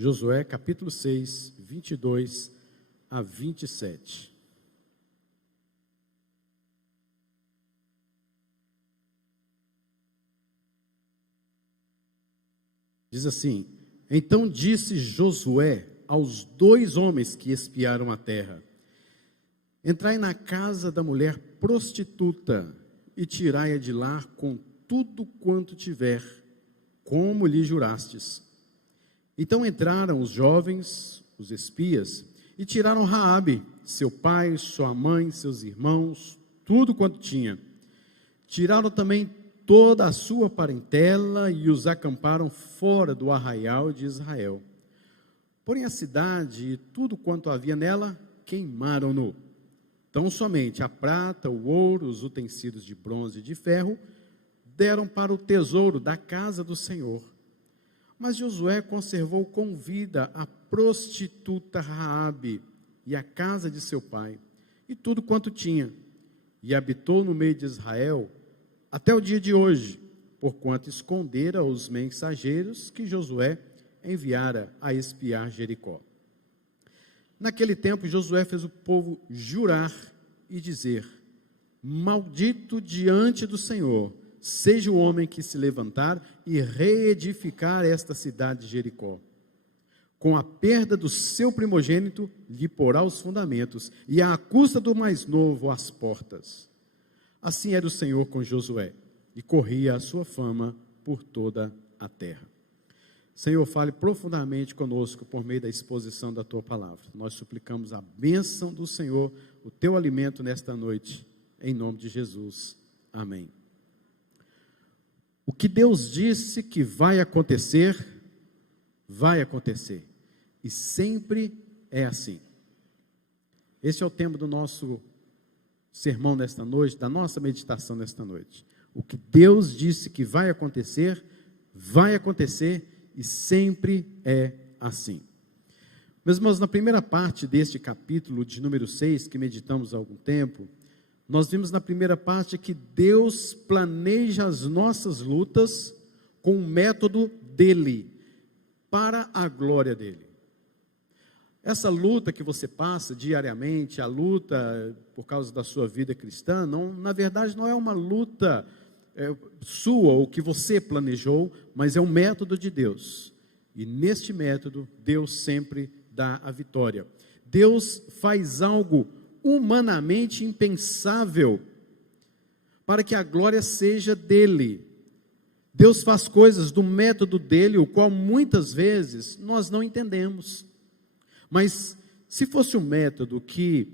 Josué capítulo 6, 22 a 27. Diz assim: Então disse Josué aos 2 homens que espiaram a terra: Entrai na casa da mulher prostituta e tirai-a de lá com tudo quanto tiver, como lhe jurastes. Então entraram os jovens, os espias, e tiraram Raabe, seu pai, sua mãe, seus irmãos, tudo quanto tinha. Tiraram também toda a sua parentela e os acamparam fora do arraial de Israel. Porém a cidade e tudo quanto havia nela queimaram-no. Tão somente a prata, o ouro, os utensílios de bronze e de ferro deram para o tesouro da casa do Senhor. Mas Josué conservou com vida a prostituta Raabe e a casa de seu pai, e tudo quanto tinha, e habitou no meio de Israel até o dia de hoje, porquanto escondera os mensageiros que Josué enviara a espiar Jericó. Naquele tempo Josué fez o povo jurar e dizer: Maldito diante do Senhor seja o homem que se levantar e reedificar esta cidade de Jericó. Com a perda do seu primogênito, lhe porá os fundamentos, e à custa do mais novo as portas. Assim era o Senhor com Josué, e corria a sua fama por toda a terra. Senhor, fale profundamente conosco por meio da exposição da Tua palavra. Nós suplicamos a bênção do Senhor, o Teu alimento nesta noite, em nome de Jesus. Amém. O que Deus disse que vai acontecer, e sempre é assim. Esse é o tema do nosso sermão nesta noite, da nossa meditação nesta noite. O que Deus disse que vai acontecer, e sempre é assim. Meus irmãos, na primeira parte deste capítulo de número 6, que meditamos há algum tempo, nós vimos na primeira parte que Deus planeja as nossas lutas com o método dele, para a glória dele. Essa luta que você passa diariamente, a luta por causa da sua vida cristã, na verdade não é uma luta sua ou que você planejou, mas é um método de Deus. E neste método, Deus sempre dá a vitória. Deus faz algo humanamente impensável para que a glória seja dele. Deus faz coisas do método dele, o qual muitas vezes nós não entendemos. Mas se fosse um método que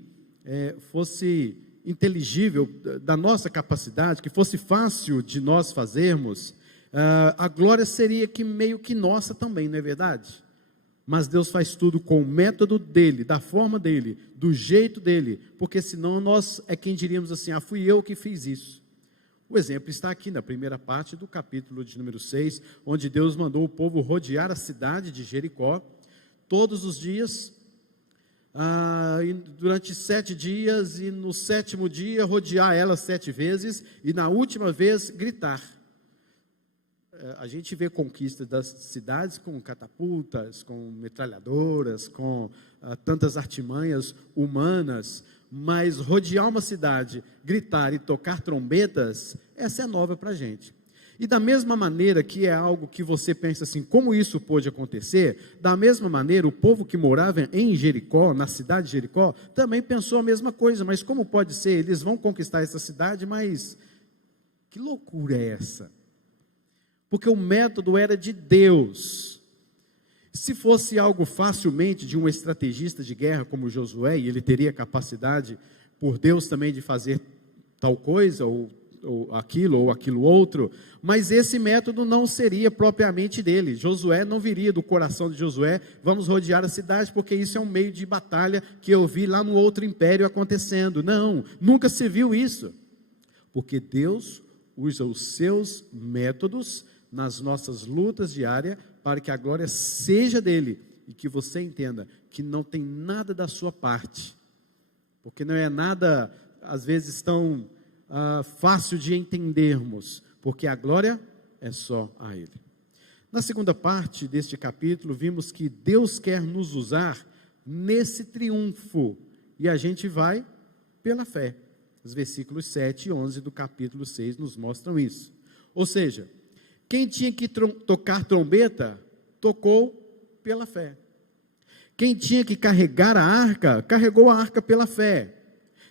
fosse inteligível da nossa capacidade, que fosse fácil de nós fazermos, a glória seria que meio que nossa também, não é verdade? Mas Deus faz tudo com o método dele, da forma dele, do jeito dele, porque senão nós é quem diríamos assim: fui eu que fiz isso. O exemplo está aqui na primeira parte do capítulo de número 6, onde Deus mandou o povo rodear a cidade de Jericó, todos os dias, durante 7 dias, e no 7º dia rodear ela 7 vezes, e na última vez gritar. A gente vê conquista das cidades com catapultas, com metralhadoras, com tantas artimanhas humanas, mas rodear uma cidade, gritar e tocar trombetas, essa é nova para a gente. E da mesma maneira que é algo que você pensa assim, como isso pôde acontecer? Da mesma maneira, o povo que morava em Jericó, na cidade de Jericó, também pensou a mesma coisa. Mas como pode ser? Eles vão conquistar essa cidade, mas que loucura é essa? Porque o método era de Deus. Se fosse algo facilmente de um estrategista de guerra como Josué, e ele teria capacidade por Deus também de fazer tal coisa, ou aquilo outro, mas esse método não seria propriamente dele. Josué não viria do coração de Josué: vamos rodear a cidade, porque isso é um meio de batalha que eu vi lá no outro império acontecendo. Não, nunca se viu isso, porque Deus usa os seus métodos nas nossas lutas diárias, para que a glória seja dele, e que você entenda que não tem nada da sua parte, porque não é nada, às vezes, tão fácil de entendermos, porque a glória é só a ele. Na segunda parte deste capítulo, vimos que Deus quer nos usar nesse triunfo, e a gente vai pela fé. Os versículos 7 e 11 do capítulo 6 nos mostram isso. Ou seja, quem tinha que tocar trombeta, tocou pela fé. Quem tinha que carregar a arca, carregou a arca pela fé.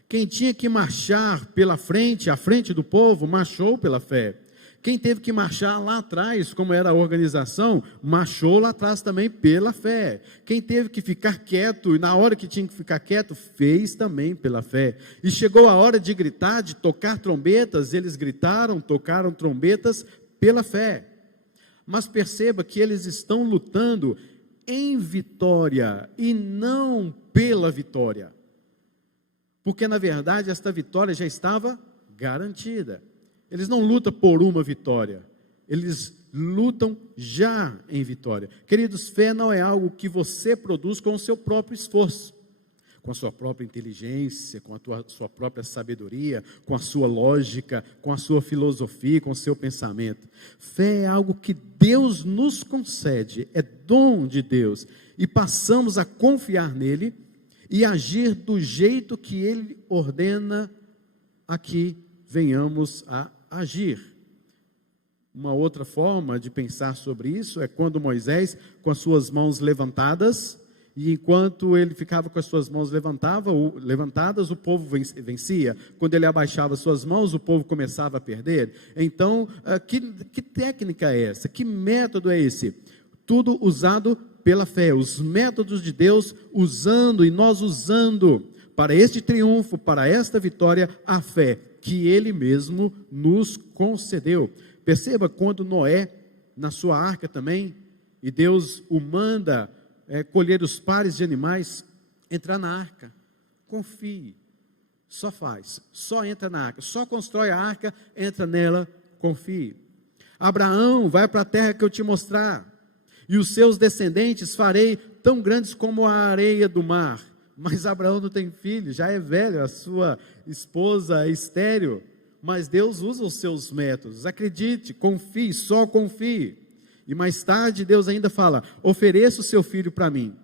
Quem tinha que marchar pela frente, à frente do povo, marchou pela fé. Quem teve que marchar lá atrás, como era a organização, marchou lá atrás também pela fé. Quem teve que ficar quieto, e na hora que tinha que ficar quieto, fez também pela fé. E chegou a hora de gritar, de tocar trombetas, eles gritaram, tocaram trombetas pela fé. Mas perceba que eles estão lutando em vitória e não pela vitória. Porque na verdade esta vitória já estava garantida. Eles não lutam por uma vitória, eles lutam já em vitória. Queridos, fé não é algo que você produz com o seu próprio esforço, com a sua própria inteligência, com a sua própria sabedoria, com a sua lógica, com a sua filosofia, com o seu pensamento. Fé é algo que Deus nos concede, é dom de Deus, e passamos a confiar nele e agir do jeito que ele ordena a que venhamos a agir. Uma outra forma de pensar sobre isso é quando Moisés, com as suas mãos levantadas, e enquanto ele ficava com as suas mãos levantadas, o povo vencia. Quando ele abaixava suas mãos, o povo começava a perder. Então, que técnica é essa? Que método é esse? Tudo usado pela fé, os métodos de Deus usando e nós usando para este triunfo, para esta vitória, a fé que Ele mesmo nos concedeu. Perceba quando Noé, na sua arca também, e Deus o manda colher os pares de animais, entrar na arca, confie, só faz, só entra na arca, só constrói a arca, entra nela, confie. Abraão, vai para a terra que eu te mostrar, e os seus descendentes farei tão grandes como a areia do mar. Mas Abraão não tem filho, já é velho, a sua esposa é estéril, mas Deus usa os seus métodos, acredite, confie, só confie. E mais tarde Deus ainda fala, ofereça o seu filho para mim.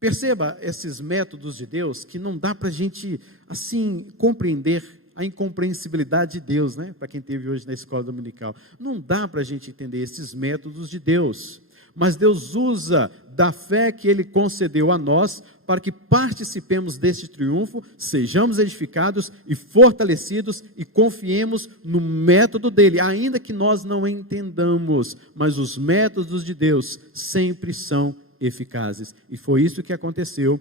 Perceba esses métodos de Deus, que não dá para a gente, assim, compreender a incompreensibilidade de Deus, né? Para quem esteve hoje na escola dominical, não dá para a gente entender esses métodos de Deus. Mas Deus usa da fé que Ele concedeu a nós, para que participemos deste triunfo, sejamos edificados e fortalecidos, e confiemos no método dEle, ainda que nós não entendamos, mas os métodos de Deus sempre são eficazes, e foi isso que aconteceu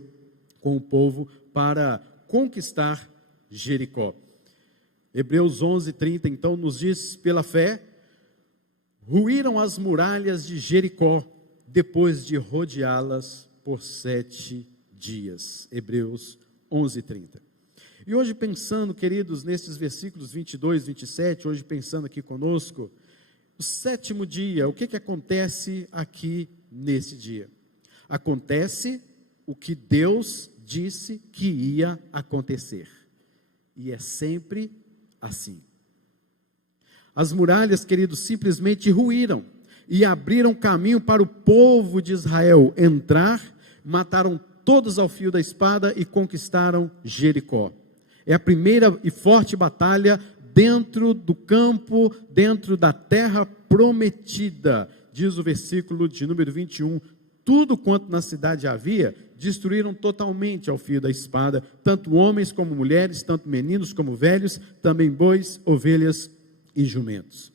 com o povo para conquistar Jericó. Hebreus 11:30 então nos diz, pela fé, ruíram as muralhas de Jericó, depois de rodeá-las por 7 dias. Hebreus 11:30. E hoje pensando, queridos, nesses versículos 22, 27, hoje pensando aqui conosco, o 7º dia, o que acontece aqui nesse dia? Acontece o que Deus disse que ia acontecer. E é sempre assim. As muralhas, queridos, simplesmente ruíram e abriram caminho para o povo de Israel entrar, mataram todos ao fio da espada e conquistaram Jericó. É a primeira e forte batalha dentro do campo, dentro da terra prometida. Diz o versículo de número 21, tudo quanto na cidade havia, destruíram totalmente ao fio da espada, tanto homens como mulheres, tanto meninos como velhos, também bois, ovelhas e jumentos.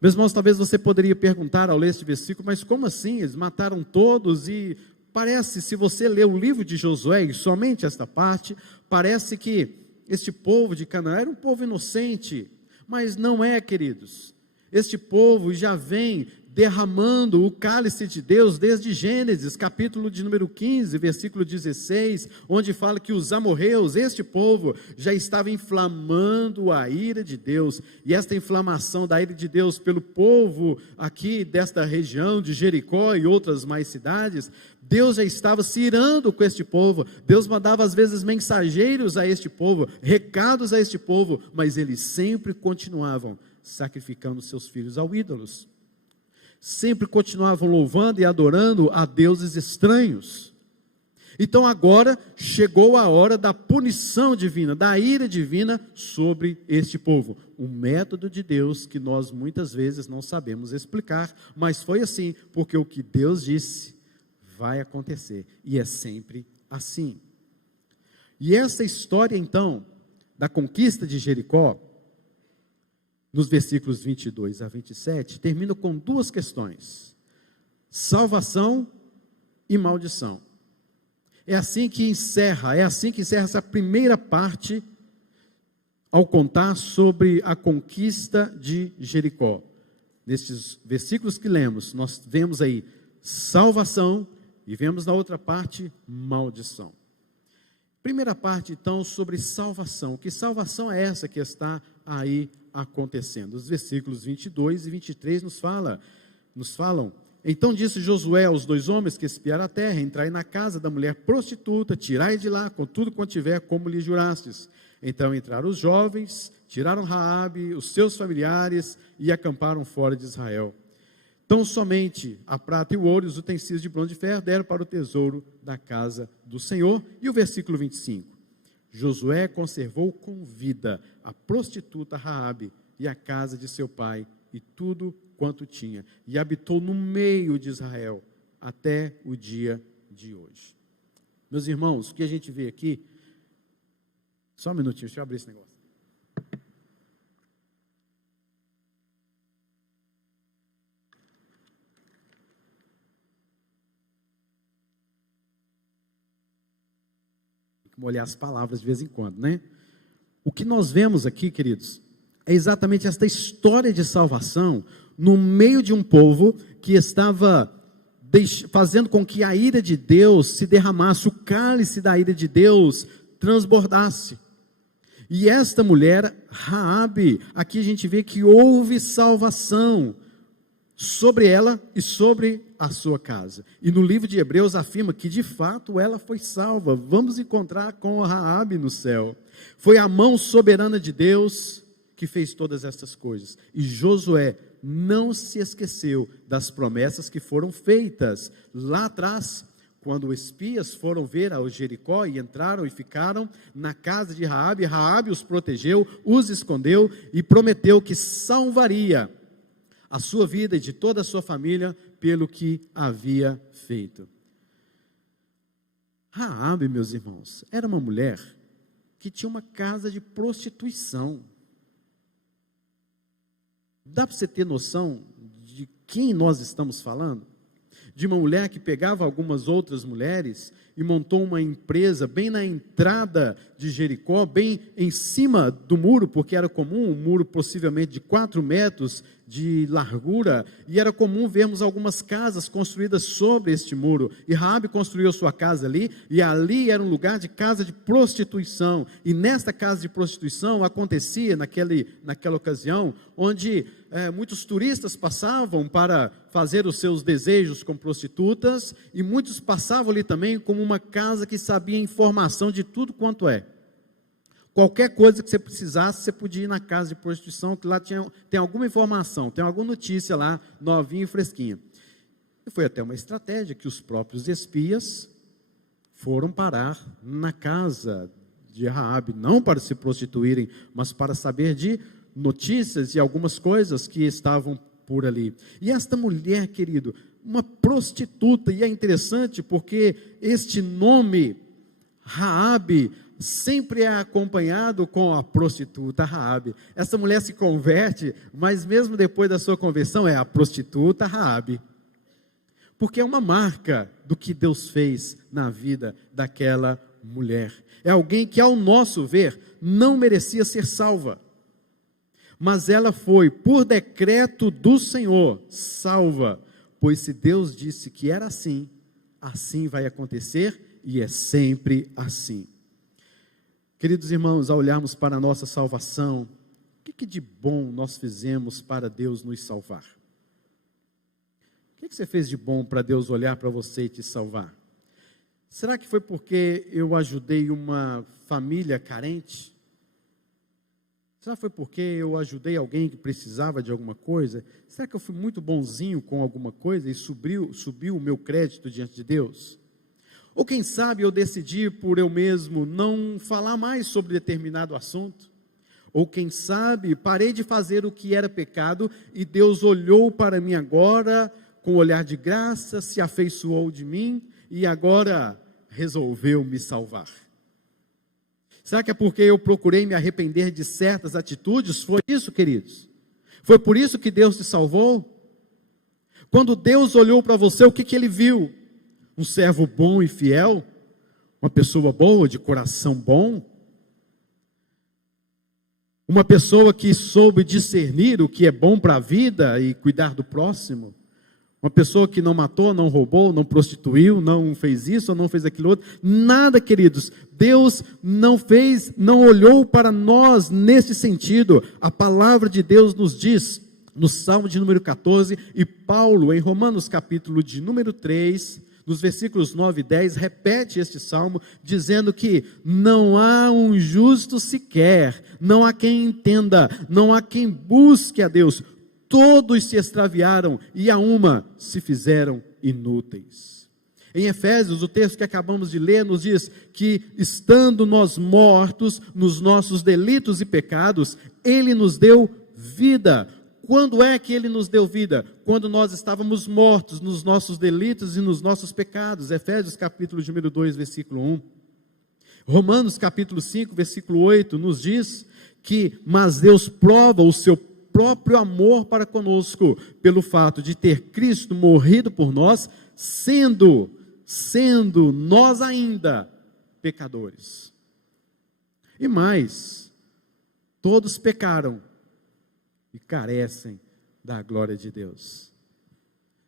Meus irmãos, talvez você poderia perguntar ao ler este versículo, mas como assim? Eles mataram todos? E parece, se você ler o livro de Josué, e somente esta parte, parece que este povo de Canaã era um povo inocente, mas não é, queridos. Este povo já vem derramando o cálice de Deus desde Gênesis, capítulo de número 15, versículo 16, onde fala que os amorreus, este povo, já estava inflamando a ira de Deus, e esta inflamação da ira de Deus pelo povo aqui desta região de Jericó e outras mais cidades, Deus já estava se irando com este povo. Deus mandava às vezes mensageiros a este povo, recados a este povo, mas eles sempre continuavam sacrificando seus filhos aos ídolos. sempre continuavam louvando e adorando a deuses estranhos. Então agora chegou a hora da punição divina, da ira divina sobre este povo. Um método de Deus que nós muitas vezes não sabemos explicar, mas foi assim, porque o que Deus disse vai acontecer, e é sempre assim. E essa história então, da conquista de Jericó, nos versículos 22 a 27, termina com duas questões: salvação e maldição. É assim que encerra essa primeira parte, ao contar sobre a conquista de Jericó. Nestes versículos que lemos, nós vemos aí salvação e vemos na outra parte maldição. Primeira parte, então, sobre salvação. Que salvação é essa que está aí acontecendo? Os versículos 22 e 23 nos falam: então disse Josué aos 2 homens que espiaram a terra: entrai na casa da mulher prostituta, tirai de lá com tudo quanto tiver, como lhe jurastes. Então entraram os jovens, tiraram Raabe, os seus familiares, e acamparam fora de Israel. Tão somente a prata e o ouro e os utensílios de bronze e ferro deram para o tesouro da casa do Senhor. E o versículo 25: Josué conservou com vida a prostituta Raabe e a casa de seu pai e tudo quanto tinha, e habitou no meio de Israel até o dia de hoje. Meus irmãos, o que a gente vê aqui, só um minutinho, deixa eu abrir esse negócio. Tem que molhar as palavras de vez em quando, né? O que nós vemos aqui, queridos, é exatamente esta história de salvação no meio de um povo que estava fazendo com que a ira de Deus se derramasse, o cálice da ira de Deus transbordasse. E esta mulher, Raabe, aqui a gente vê que houve salvação sobre ela e sobre a sua casa. E no livro de Hebreus afirma que de fato ela foi salva. Vamos encontrar com Raabe no céu. Foi a mão soberana de Deus que fez todas essas coisas. E Josué não se esqueceu das promessas que foram feitas lá atrás, quando os espias foram ver ao Jericó e entraram e ficaram na casa de Raabe. Raabe os protegeu, os escondeu e prometeu que salvaria a sua vida e de toda a sua família pelo que havia feito. Raabe, meus irmãos, era uma mulher que tinha uma casa de prostituição. Dá para você ter noção de quem nós estamos falando? De uma mulher que pegava algumas outras mulheres e montou uma empresa bem na entrada de Jericó, bem em cima do muro, porque era comum, um muro possivelmente de 4 metros de largura, e era comum vermos algumas casas construídas sobre este muro, e Raabe construiu sua casa ali, e ali era um lugar de casa de prostituição, e nesta casa de prostituição acontecia naquela ocasião, onde muitos turistas passavam para fazer os seus desejos com prostitutas, e muitos passavam ali também como uma casa que sabia informação de tudo quanto é. Qualquer coisa que você precisasse, você podia ir na casa de prostituição, que lá tem alguma informação, tem alguma notícia lá, novinha e fresquinha. E foi até uma estratégia que os próprios espias foram parar na casa de Raabe, não para se prostituírem, mas para saber de notícias e algumas coisas que estavam por ali. E esta mulher, querido, uma prostituta, e é interessante porque este nome, Raabe, sempre é acompanhado com a prostituta Raabe. Essa mulher se converte, mas mesmo depois da sua conversão é a prostituta Raabe, porque é uma marca do que Deus fez na vida daquela mulher. É alguém que, ao nosso ver, não merecia ser salva, mas ela foi, por decreto do Senhor, salva, pois se Deus disse que era assim, assim vai acontecer, e é sempre assim. Queridos irmãos, ao olharmos para a nossa salvação, o que de bom nós fizemos para Deus nos salvar? O que você fez de bom para Deus olhar para você e te salvar? Será que foi porque eu ajudei uma família carente? Será que foi porque eu ajudei alguém que precisava de alguma coisa? Será que eu fui muito bonzinho com alguma coisa e subiu o meu crédito diante de Deus? Ou quem sabe eu decidi por eu mesmo não falar mais sobre determinado assunto? Ou quem sabe parei de fazer o que era pecado e Deus olhou para mim agora com um olhar de graça, se afeiçoou de mim e agora resolveu me salvar? Será que é porque eu procurei me arrepender de certas atitudes? Foi isso, queridos? Foi por isso que Deus te salvou? Quando Deus olhou para você, o que Ele viu? Um servo bom e fiel? Uma pessoa boa, de coração bom? Uma pessoa que soube discernir o que é bom para a vida e cuidar do próximo? Uma pessoa que não matou, não roubou, não prostituiu, não fez isso ou não fez aquilo outro? Nada, queridos. Deus não fez, não olhou para nós nesse sentido. A palavra de Deus nos diz, no Salmo de número 14, e Paulo, em Romanos capítulo de número 3, nos versículos 9 e 10, repete este salmo, dizendo que não há um justo sequer, não há quem entenda, não há quem busque a Deus. Todos se extraviaram e a uma se fizeram inúteis. Em Efésios, o texto que acabamos de ler nos diz que, estando nós mortos nos nossos delitos e pecados, Ele nos deu vida. Quando é que Ele nos deu vida? Quando nós estávamos mortos nos nossos delitos e nos nossos pecados. Efésios capítulo de número 2, versículo 1. Romanos capítulo 5, versículo 8, nos diz que, mas Deus prova o seu próprio amor para conosco, pelo fato de ter Cristo morrido por nós, sendo nós ainda pecadores. E mais, todos pecaram e carecem da glória de Deus.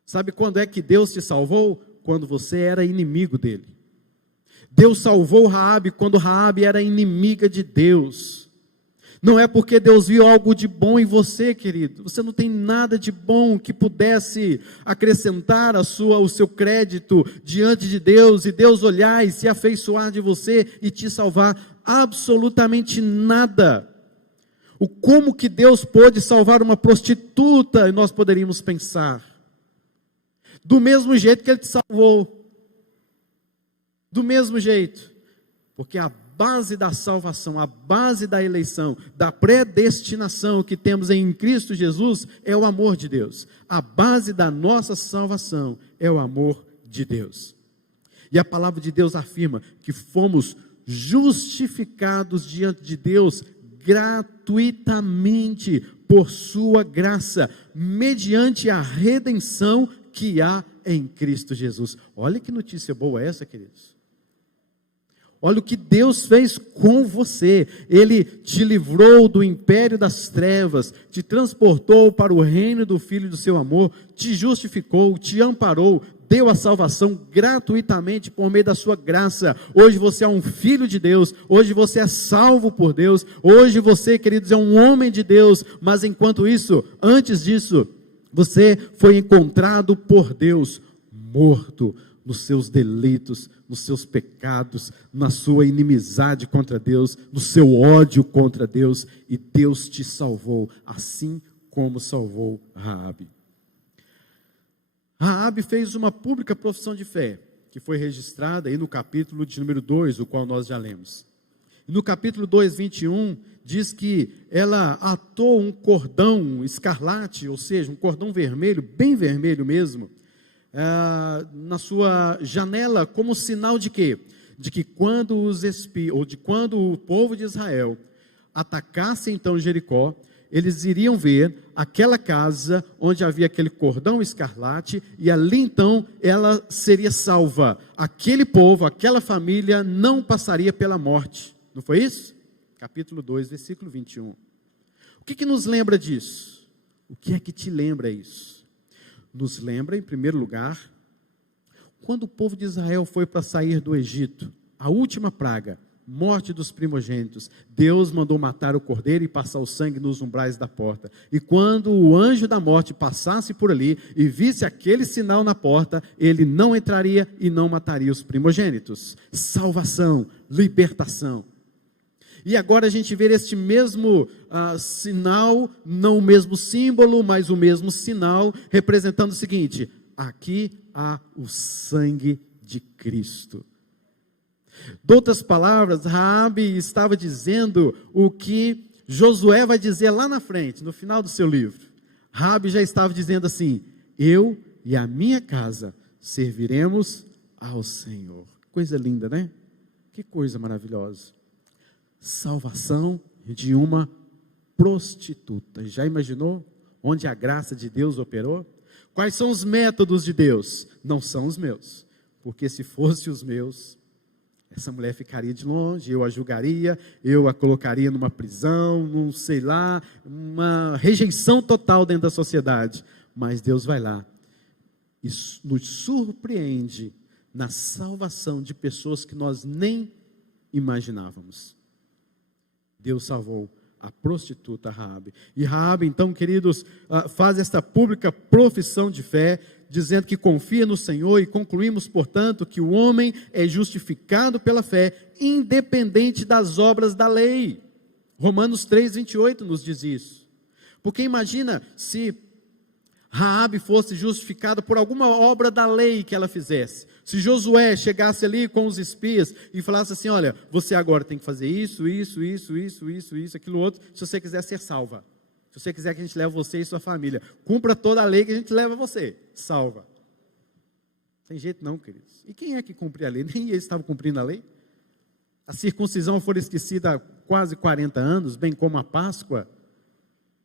Sabe quando é que Deus te salvou? Quando você era inimigo dele. Deus salvou Raabe quando Raabe era inimiga de Deus. Não é porque Deus viu algo de bom em você, querido. Você não tem nada de bom que pudesse acrescentar o seu crédito diante de Deus, e Deus olhar e se afeiçoar de você e te salvar. Absolutamente nada. Como que Deus pôde salvar uma prostituta? Nós poderíamos pensar. Do mesmo jeito que Ele te salvou. Do mesmo jeito. Porque a base da salvação, a base da eleição, da predestinação que temos em Cristo Jesus é o amor de Deus. A base da nossa salvação é o amor de Deus. E a palavra de Deus afirma que fomos justificados diante de Deus gratuitamente por sua graça, mediante a redenção que há em Cristo Jesus. Olha que notícia boa essa, queridos. Olha o que Deus fez com você. Ele te livrou do império das trevas, te transportou para o reino do Filho do seu amor, te justificou, te amparou, deu a salvação gratuitamente por meio da sua graça. Hoje você é um filho de Deus, hoje você é salvo por Deus, hoje você, queridos, é um homem de Deus, mas enquanto isso, antes disso, você foi encontrado por Deus morto nos seus delitos, nos seus pecados, na sua inimizade contra Deus, no seu ódio contra Deus, e Deus te salvou, assim como salvou Raabe. Raabe fez uma pública profissão de fé, que foi registrada aí no capítulo de número 2, o qual nós já lemos. No capítulo 2, 21, diz que ela atou um cordão escarlate, ou seja, um cordão vermelho, bem vermelho mesmo, na sua janela, como sinal de quê? De que quando quando o povo de Israel atacasse então Jericó, eles iriam ver aquela casa onde havia aquele cordão escarlate, e ali então ela seria salva. Aquele povo, aquela família não passaria pela morte. Não foi isso? Capítulo 2, versículo 21. O que nos lembra disso? O que é que te lembra isso? Nos lembra, em primeiro lugar, quando o povo de Israel foi para sair do Egito, a última praga, morte dos primogênitos, Deus mandou matar o cordeiro e passar o sangue nos umbrais da porta. E quando o anjo da morte passasse por ali e visse aquele sinal na porta, ele não entraria e não mataria os primogênitos. Salvação, libertação. E agora a gente vê este mesmo sinal, não o mesmo símbolo, mas o mesmo sinal, representando o seguinte: aqui há o sangue de Cristo. De outras palavras, Raabe estava dizendo o que Josué vai dizer lá na frente, no final do seu livro. Raabe já estava dizendo assim: eu e a minha casa serviremos ao Senhor. Coisa linda, né? Que coisa maravilhosa. Salvação de uma prostituta. Já imaginou onde a graça de Deus operou? Quais são os métodos de Deus? Não são os meus, porque se fossem os meus, essa mulher ficaria de longe, eu a julgaria, eu a colocaria numa prisão, num sei lá, uma rejeição total dentro da sociedade. Mas Deus vai lá e nos surpreende na salvação de pessoas que nós nem imaginávamos. Deus salvou a prostituta Raabe. E Raabe, então, queridos, faz esta pública profissão de fé, dizendo que confia no Senhor, e concluímos, portanto, que o homem é justificado pela fé, independente das obras da lei. Romanos 3:28 nos diz isso. Porque imagina se Raabe fosse justificada por alguma obra da lei que ela fizesse. Se Josué chegasse ali com os espias e falasse assim: olha, você agora tem que fazer isso, aquilo outro, se você quiser ser salva. Se você quiser que a gente leve você e sua família, cumpra toda a lei que a gente leva você, salva. Tem jeito não, queridos. E quem é que cumpria a lei? Nem eles estavam cumprindo a lei. A circuncisão foi esquecida há quase 40 anos, bem como a Páscoa.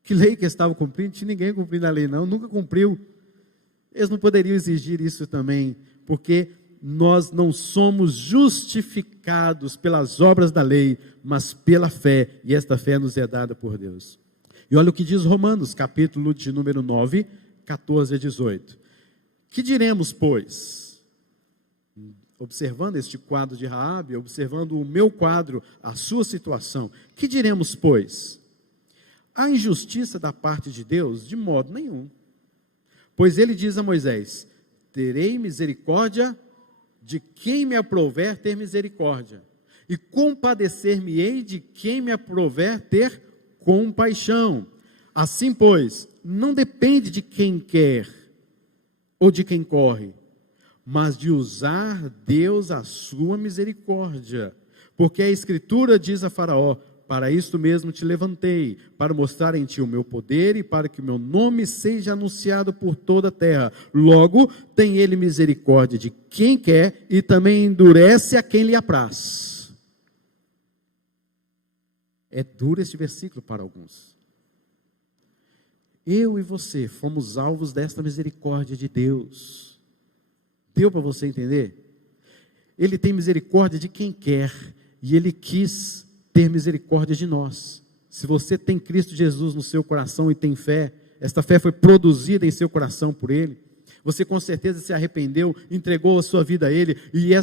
Que lei que eles estavam cumprindo? Não tinha ninguém cumprindo a lei não, nunca cumpriu. Eles não poderiam exigir isso também, porque nós não somos justificados pelas obras da lei, mas pela fé, e esta fé nos é dada por Deus. E olha o que diz Romanos, capítulo de número 9, 14 a 18. Que diremos, pois? Observando este quadro de Raabe, observando o meu quadro, a sua situação, que diremos, pois? A injustiça da parte de Deus? De modo nenhum. Pois ele diz a Moisés: terei misericórdia de quem me aprouver ter misericórdia, e compadecer-me-ei de quem me aprouver ter compaixão. Assim, pois, não depende de quem quer ou de quem corre, mas de usar Deus a sua misericórdia. Porque a Escritura diz a Faraó: para isto mesmo te levantei, para mostrar em ti o meu poder e para que o meu nome seja anunciado por toda a terra. Logo, tem ele misericórdia de quem quer e também endurece a quem lhe apraz. É duro este versículo para alguns. Eu e você fomos alvos desta misericórdia de Deus. Deu para você entender? Ele tem misericórdia de quem quer, e ele quis ter misericórdia de nós. Se você tem Cristo Jesus no seu coração e tem fé, esta fé foi produzida em seu coração por Ele, você com certeza se arrependeu, entregou a sua vida a Ele, e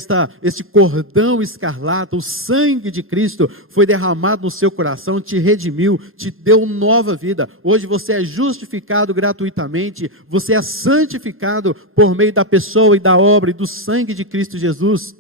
este cordão escarlata, o sangue de Cristo, foi derramado no seu coração, te redimiu, te deu nova vida. Hoje você é justificado gratuitamente, você é santificado por meio da pessoa e da obra e do sangue de Cristo Jesus.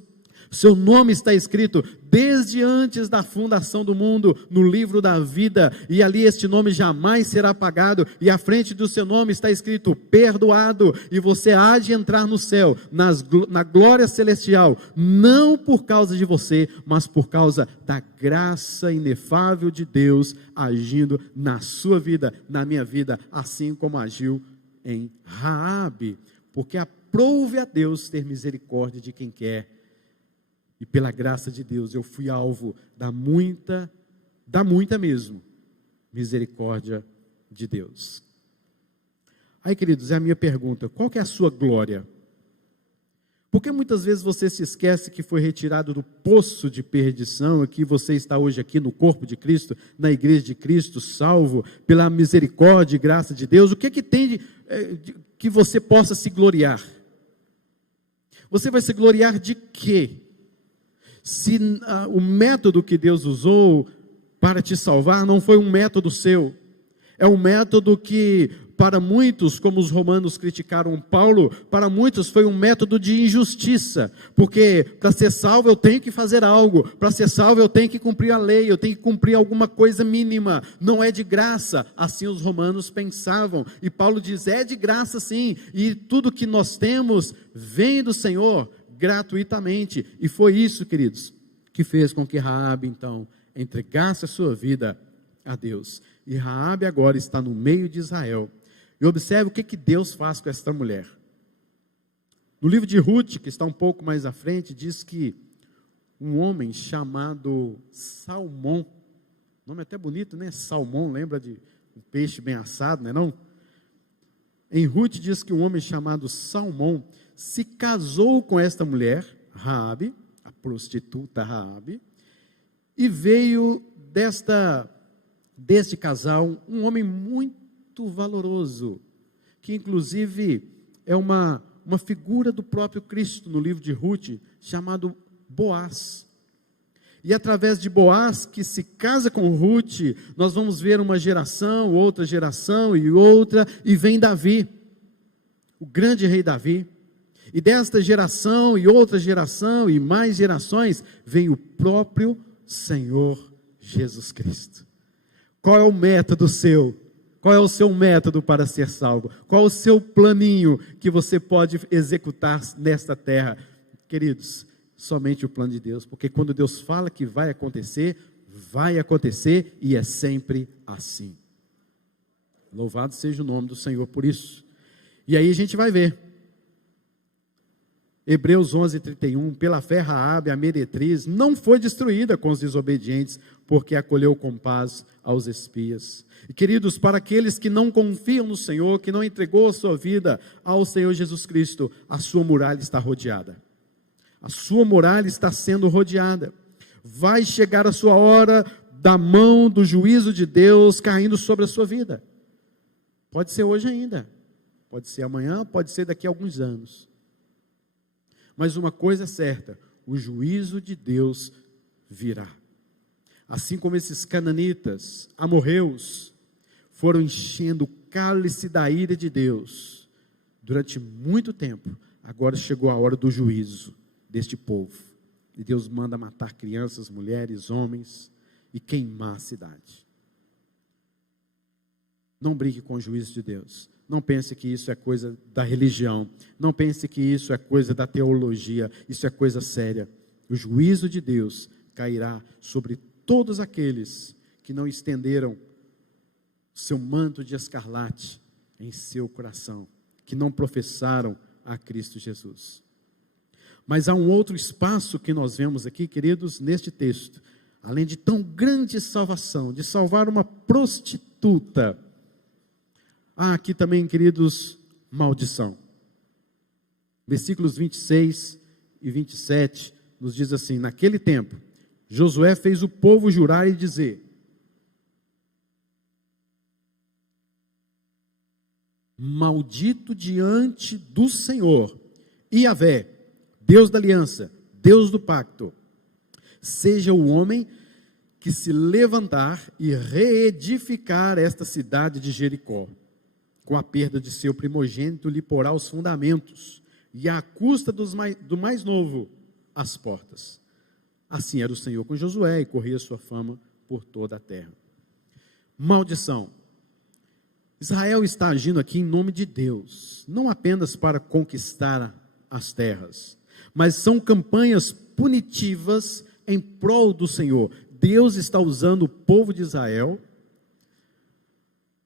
Seu nome está escrito desde antes da fundação do mundo no livro da vida, e ali este nome jamais será apagado, e à frente do seu nome está escrito perdoado, e você há de entrar no céu, na glória celestial, não por causa de você, mas por causa da graça inefável de Deus agindo na sua vida, na minha vida, assim como agiu em Raabe. Porque aprouve a Deus ter misericórdia de quem quer. E pela graça de Deus, eu fui alvo da muita mesmo, misericórdia de Deus. Aí, queridos, é a minha pergunta: qual que é a sua glória? Porque muitas vezes você se esquece que foi retirado do poço de perdição, e que você está hoje aqui no corpo de Cristo, na igreja de Cristo, salvo pela misericórdia e graça de Deus. O que é que tem que você possa se gloriar? Você vai se gloriar de quê? Se o método que Deus usou para te salvar não foi um método seu, é um método que para muitos, como os romanos criticaram Paulo, para muitos foi um método de injustiça, porque para ser salvo eu tenho que fazer algo, para ser salvo eu tenho que cumprir a lei, eu tenho que cumprir alguma coisa mínima, não é de graça, assim os romanos pensavam, e Paulo diz, é de graça sim, e tudo que nós temos vem do Senhor, gratuitamente, e foi isso, queridos, que fez com que Raabe, então, entregasse a sua vida a Deus, e Raabe agora está no meio de Israel, e observe o que Deus faz com esta mulher. No livro de Ruth, que está um pouco mais à frente, diz que um homem chamado Salmão, nome até bonito, né? Salmão, lembra de um peixe bem assado, não é não? Em Ruth diz que um homem chamado Salmão se casou com esta mulher, Raabe, a prostituta Raabe, e veio deste casal um homem muito valoroso, que inclusive é uma figura do próprio Cristo no livro de Ruth, chamado Boaz. E através de Boaz, que se casa com Ruth, nós vamos ver uma geração, outra geração e outra, e vem Davi, o grande rei Davi. E desta geração e outra geração e mais gerações, vem o próprio Senhor Jesus Cristo. Qual é o método seu? Qual é o seu método para ser salvo? Qual é o seu planinho que você pode executar nesta terra? Queridos, somente o plano de Deus, porque quando Deus fala que vai acontecer e é sempre assim. Louvado seja o nome do Senhor por isso. E aí a gente vai ver. Hebreus 11:31, pela fé Raabe, a meretriz, não foi destruída com os desobedientes, porque acolheu com paz aos espias. E queridos, para aqueles que não confiam no Senhor, que não entregou a sua vida ao Senhor Jesus Cristo, a sua muralha está rodeada. A sua muralha está sendo rodeada. Vai chegar a sua hora da mão do juízo de Deus caindo sobre a sua vida. Pode ser hoje ainda, pode ser amanhã, pode ser daqui a alguns anos. Mas uma coisa é certa, o juízo de Deus virá. Assim como esses cananitas, amorreus, foram enchendo o cálice da ira de Deus, durante muito tempo, agora chegou a hora do juízo deste povo. E Deus manda matar crianças, mulheres, homens, e queimar a cidade. Não brinque com o juízo de Deus. Não pense que isso é coisa da religião. Não pense que isso é coisa da teologia. Isso é coisa séria. O juízo de Deus cairá sobre todos aqueles que não estenderam seu manto de escarlate em seu coração, que não professaram a Cristo Jesus. Mas há um outro espaço que nós vemos aqui, queridos, neste texto. Além de tão grande salvação, de salvar uma prostituta, há aqui também, queridos, maldição. Versículos 26 e 27 nos diz assim: naquele tempo, Josué fez o povo jurar e dizer: maldito diante do Senhor, Yahvé, Deus da aliança, Deus do pacto, seja o homem que se levantar e reedificar esta cidade de Jericó. Com a perda de seu primogênito, lhe porá os fundamentos, e à custa do mais novo, as portas. Assim era o Senhor com Josué, e corria sua fama por toda a terra. Maldição. Israel está agindo aqui em nome de Deus, não apenas para conquistar as terras, mas são campanhas punitivas em prol do Senhor. Deus está usando o povo de Israel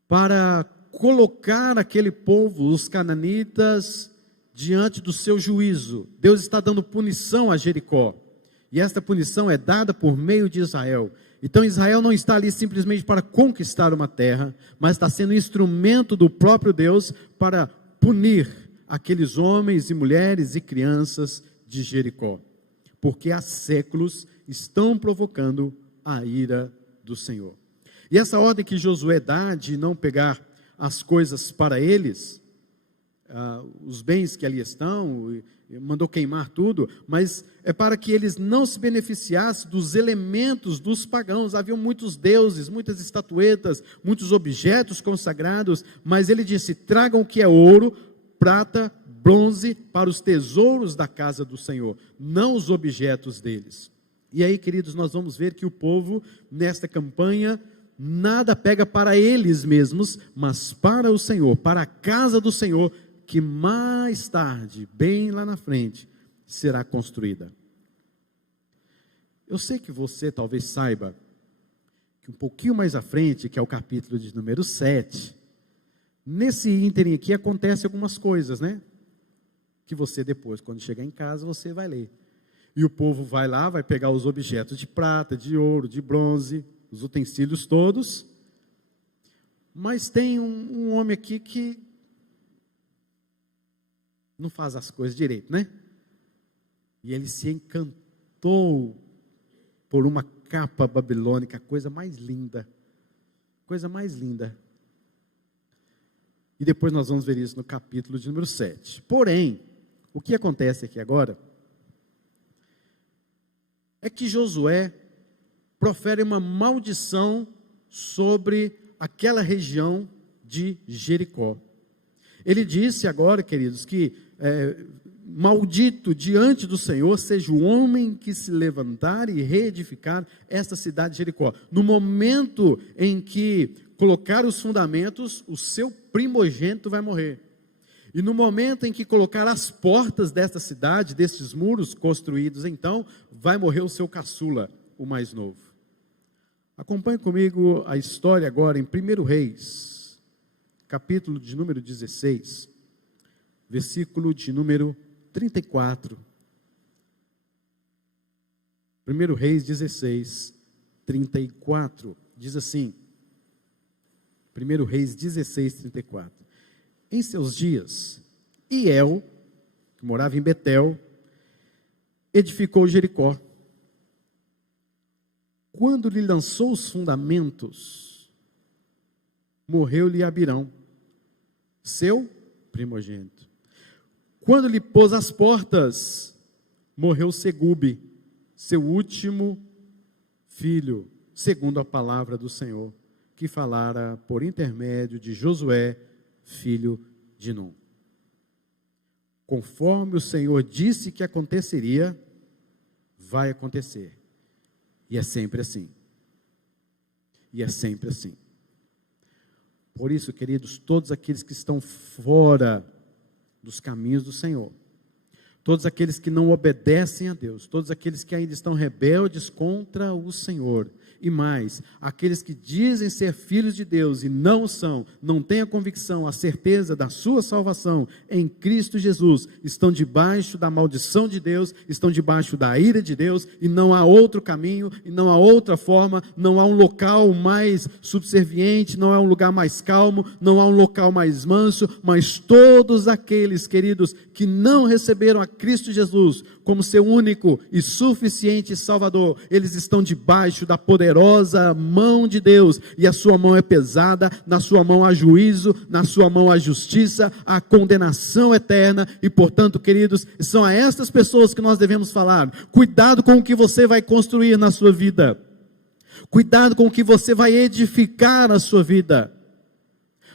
para colocar aquele povo, os cananitas, diante do seu juízo. Deus está dando punição a Jericó, e esta punição é dada por meio de Israel. Então Israel não está ali simplesmente para conquistar uma terra, mas está sendo instrumento do próprio Deus para punir aqueles homens e mulheres e crianças de Jericó, porque há séculos estão provocando a ira do Senhor. E essa ordem que Josué dá de não pegar as coisas para eles, os bens que ali estão, mandou queimar tudo, mas é para que eles não se beneficiassem dos elementos dos pagãos. Havia muitos deuses, muitas estatuetas, muitos objetos consagrados, mas ele disse: tragam o que é ouro, prata, bronze para os tesouros da casa do Senhor, não os objetos deles. E aí, queridos, nós vamos ver que o povo, nesta campanha, nada pega para eles mesmos, mas para o Senhor, para a casa do Senhor, que mais tarde, bem lá na frente, será construída. Eu sei que você talvez saiba que um pouquinho mais à frente, que é o capítulo de número 7, nesse ínterim aqui acontecem algumas coisas, né? Que você depois, quando chegar em casa, você vai ler. E o povo vai lá, vai pegar os objetos de prata, de ouro, de bronze, os utensílios todos. Mas tem um homem aqui que não faz as coisas direito, né? E ele se encantou por uma capa babilônica, coisa mais linda. Coisa mais linda. E depois nós vamos ver isso no capítulo de número 7. Porém, o que acontece aqui agora é que Josué profere uma maldição sobre aquela região de Jericó. Ele disse agora, queridos, que maldito diante do Senhor seja o homem que se levantar e reedificar esta cidade de Jericó. No momento em que colocar os fundamentos, o seu primogênito vai morrer. E no momento em que colocar as portas desta cidade, destes muros construídos, então, vai morrer o seu caçula, o mais novo. Acompanhe comigo a história agora em 1 Reis, capítulo de número 16, versículo de número 34. 1 Reis 16, 34, diz assim, 1 Reis 16, 34. Em seus dias, Hiel, que morava em Betel, edificou Jericó. Quando lhe lançou os fundamentos, morreu-lhe Abirão, seu primogênito. Quando lhe pôs as portas, morreu Segube, seu último filho, segundo a palavra do Senhor, que falara por intermédio de Josué, filho de Num. Conforme o Senhor disse que aconteceria, vai acontecer. E é sempre assim. E é sempre assim. Por isso, queridos, todos aqueles que estão fora dos caminhos do Senhor, todos aqueles que não obedecem a Deus, todos aqueles que ainda estão rebeldes contra o Senhor, e mais, aqueles que dizem ser filhos de Deus e não são, não têm a convicção, a certeza da sua salvação em Cristo Jesus, estão debaixo da maldição de Deus, estão debaixo da ira de Deus, e não há outro caminho, e não há outra forma, não há um local mais subserviente, não há um lugar mais calmo, não há um local mais manso, mas todos aqueles, queridos, que não receberam a Cristo Jesus como seu único e suficiente Salvador, eles estão debaixo da poderosa mão de Deus, e a sua mão é pesada, na sua mão há juízo, na sua mão há justiça, há condenação eterna, e portanto, queridos, são a estas pessoas que nós devemos falar: cuidado com o que você vai construir na sua vida, cuidado com o que você vai edificar na sua vida,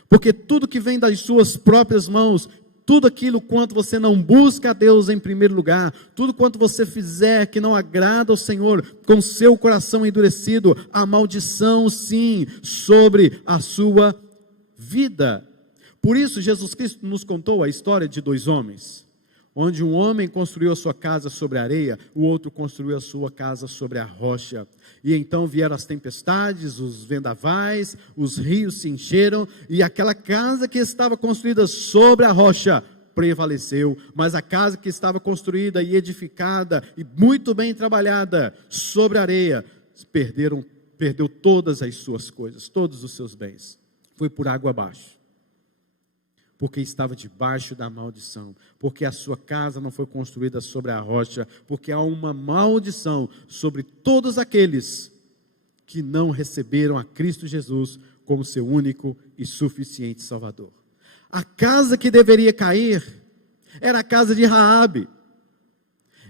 porque tudo que vem das suas próprias mãos, tudo aquilo quanto você não busca a Deus em primeiro lugar, tudo quanto você fizer que não agrada ao Senhor, com seu coração endurecido, há maldição sim sobre a sua vida. Por isso Jesus Cristo nos contou a história de dois homens, onde um homem construiu a sua casa sobre a areia, o outro construiu a sua casa sobre a rocha. E então vieram as tempestades, os vendavais, os rios se encheram, e aquela casa que estava construída sobre a rocha prevaleceu, mas a casa que estava construída e edificada, e muito bem trabalhada, sobre a areia, perdeu todas as suas coisas, todos os seus bens, foi por água abaixo, porque estava debaixo da maldição, porque a sua casa não foi construída sobre a rocha, porque há uma maldição sobre todos aqueles que não receberam a Cristo Jesus como seu único e suficiente Salvador. A casa que deveria cair era a casa de Raabe,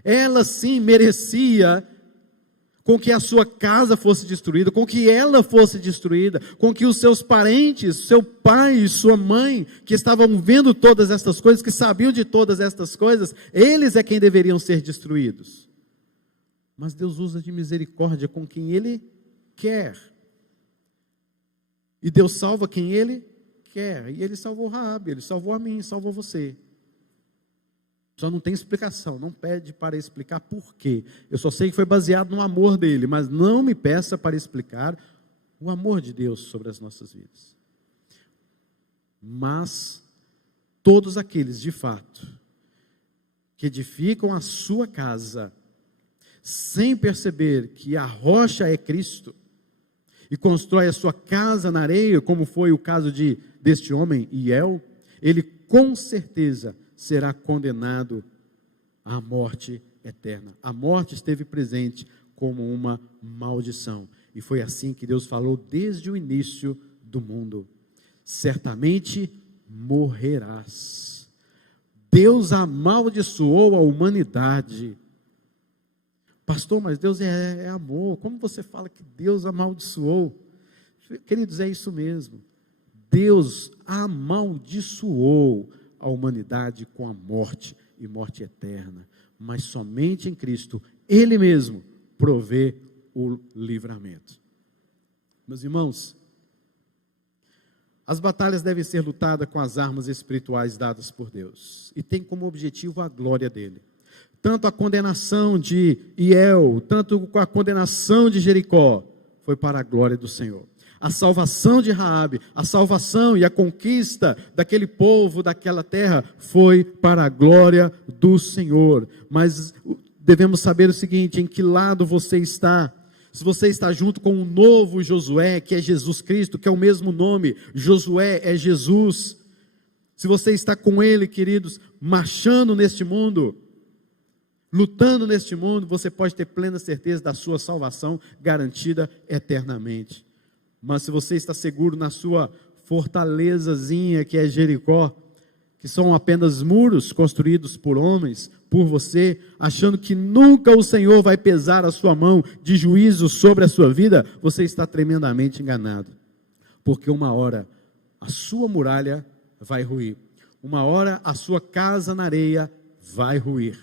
ela sim merecia com que a sua casa fosse destruída, com que ela fosse destruída, com que os seus parentes, seu pai e sua mãe, que estavam vendo todas estas coisas, que sabiam de todas estas coisas, eles é quem deveriam ser destruídos. Mas Deus usa de misericórdia com quem Ele quer. E Deus salva quem Ele quer. E Ele salvou Raabe, Ele salvou a mim, salvou você. Só não tem explicação, não pede para explicar por quê. Eu só sei que foi baseado no amor dele, mas não me peça para explicar o amor de Deus sobre as nossas vidas. Mas todos aqueles, de fato, que edificam a sua casa, sem perceber que a rocha é Cristo, e constrói a sua casa na areia, como foi o caso deste homem, Iel, ele com certeza será condenado à morte eterna. A morte esteve presente como uma maldição. E foi assim que Deus falou desde o início do mundo. Certamente morrerás. Deus amaldiçoou a humanidade. Pastor, mas Deus é amor. Como você fala que Deus amaldiçoou? Queridos, é isso mesmo. Deus amaldiçoou a humanidade com a morte e morte eterna, mas somente em Cristo, Ele mesmo provê o livramento. Meus irmãos, as batalhas devem ser lutadas com as armas espirituais dadas por Deus, e tem como objetivo a glória dEle. Tanto a condenação de Iel, tanto a condenação de Jericó, foi para a glória do Senhor. A salvação de Raabe, a salvação e a conquista daquele povo, daquela terra, foi para a glória do Senhor. Mas devemos saber o seguinte: em que lado você está? Se você está junto com o novo Josué, que é Jesus Cristo, que é o mesmo nome, Josué é Jesus. Se você está com Ele, queridos, marchando neste mundo, lutando neste mundo, você pode ter plena certeza da sua salvação garantida eternamente. Mas se você está seguro na sua fortalezazinha que é Jericó, que são apenas muros construídos por homens, por você, achando que nunca o Senhor vai pesar a sua mão de juízo sobre a sua vida, você está tremendamente enganado. Porque uma hora a sua muralha vai ruir, uma hora a sua casa na areia vai ruir.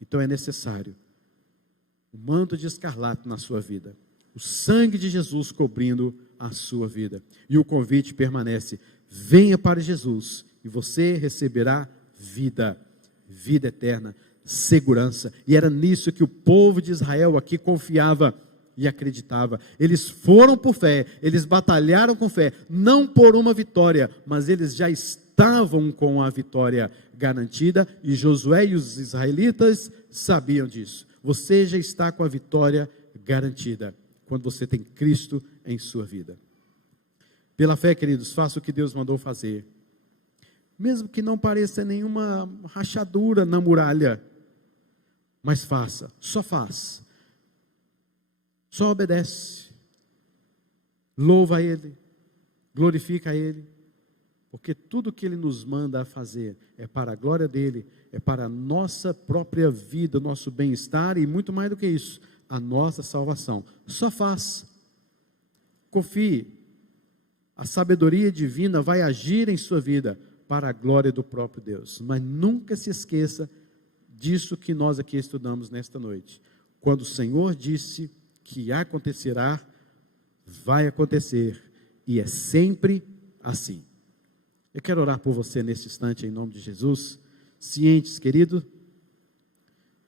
Então é necessário o manto de escarlate na sua vida, o sangue de Jesus cobrindo a sua vida. E o convite permanece: venha para Jesus e você receberá vida, vida eterna, segurança. E era nisso que o povo de Israel aqui confiava e acreditava. Eles foram por fé, eles batalharam com fé, não por uma vitória, mas eles já estavam com a vitória garantida, e Josué e os israelitas sabiam disso. Você já está com a vitória garantida quando você tem Cristo em sua vida. Pela fé, queridos, faça o que Deus mandou fazer. Mesmo que não pareça nenhuma rachadura na muralha, mas faça, só faz. Só obedece. Louva a Ele, glorifica a Ele, porque tudo que Ele nos manda a fazer é para a glória dEle, é para a nossa própria vida, nosso bem-estar e muito mais do que isso, a nossa salvação. Só faz. Confie. A sabedoria divina vai agir em sua vida para a glória do próprio Deus. Mas nunca se esqueça disso que nós aqui estudamos nesta noite. Quando o Senhor disse que acontecerá, vai acontecer. E é sempre assim. Eu quero orar por você neste instante, em nome de Jesus. Cientes, querido,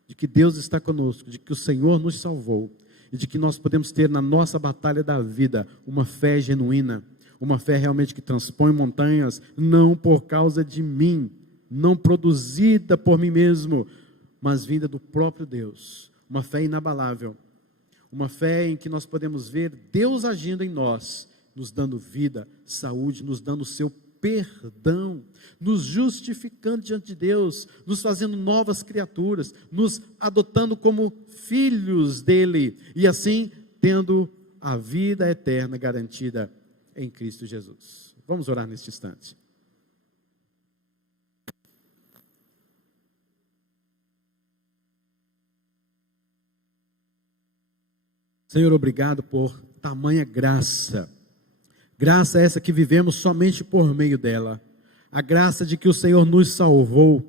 de que Deus está conosco, de que o Senhor nos salvou, e de que nós podemos ter na nossa batalha da vida uma fé genuína, uma fé realmente que transpõe montanhas, não por causa de mim, não produzida por mim mesmo, mas vinda do próprio Deus, uma fé inabalável, uma fé em que nós podemos ver Deus agindo em nós, nos dando vida, saúde, nos dando o seu perdão, nos justificando diante de Deus, nos fazendo novas criaturas, nos adotando como filhos dele, e assim tendo a vida eterna garantida em Cristo Jesus. Vamos orar neste instante. Senhor, obrigado por tamanha graça. Graça essa que vivemos somente por meio dela. A graça de que o Senhor nos salvou.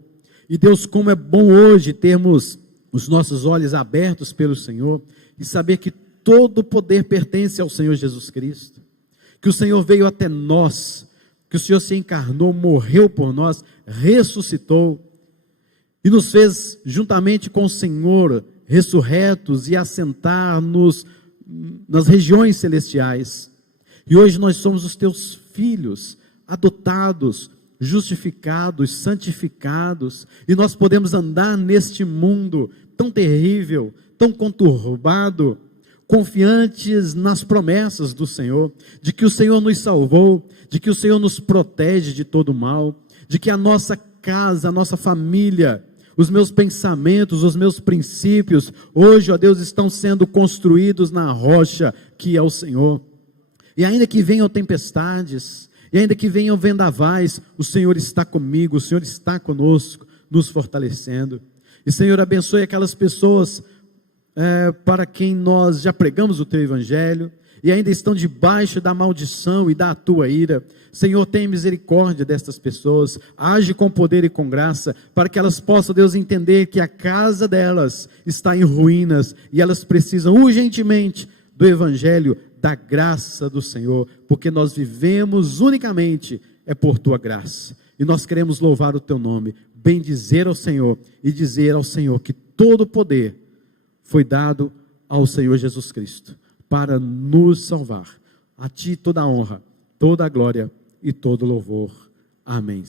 E Deus, como é bom hoje termos os nossos olhos abertos pelo Senhor e saber que todo o poder pertence ao Senhor Jesus Cristo. Que o Senhor veio até nós, que o Senhor se encarnou, morreu por nós, ressuscitou e nos fez juntamente com o Senhor ressurretos e assentar-nos nas regiões celestiais. E hoje nós somos os teus filhos, adotados, justificados, santificados, e nós podemos andar neste mundo tão terrível, tão conturbado, confiantes nas promessas do Senhor, de que o Senhor nos salvou, de que o Senhor nos protege de todo mal, de que a nossa casa, a nossa família, os meus pensamentos, os meus princípios, hoje, ó Deus, estão sendo construídos na rocha que é o Senhor. E ainda que venham tempestades, e ainda que venham vendavais, o Senhor está comigo, o Senhor está conosco, nos fortalecendo. E Senhor, abençoe aquelas pessoas para quem nós já pregamos o Teu Evangelho, e ainda estão debaixo da maldição e da Tua ira. Senhor, tem misericórdia destas pessoas, age com poder e com graça, para que elas possam, Deus, entender que a casa delas está em ruínas, e elas precisam urgentemente do Evangelho, da graça do Senhor, porque nós vivemos unicamente por Tua graça, e nós queremos louvar o Teu nome, bendizer ao Senhor, e dizer ao Senhor que todo o poder foi dado ao Senhor Jesus Cristo, para nos salvar. A Ti toda a honra, toda a glória e todo o louvor. Amém.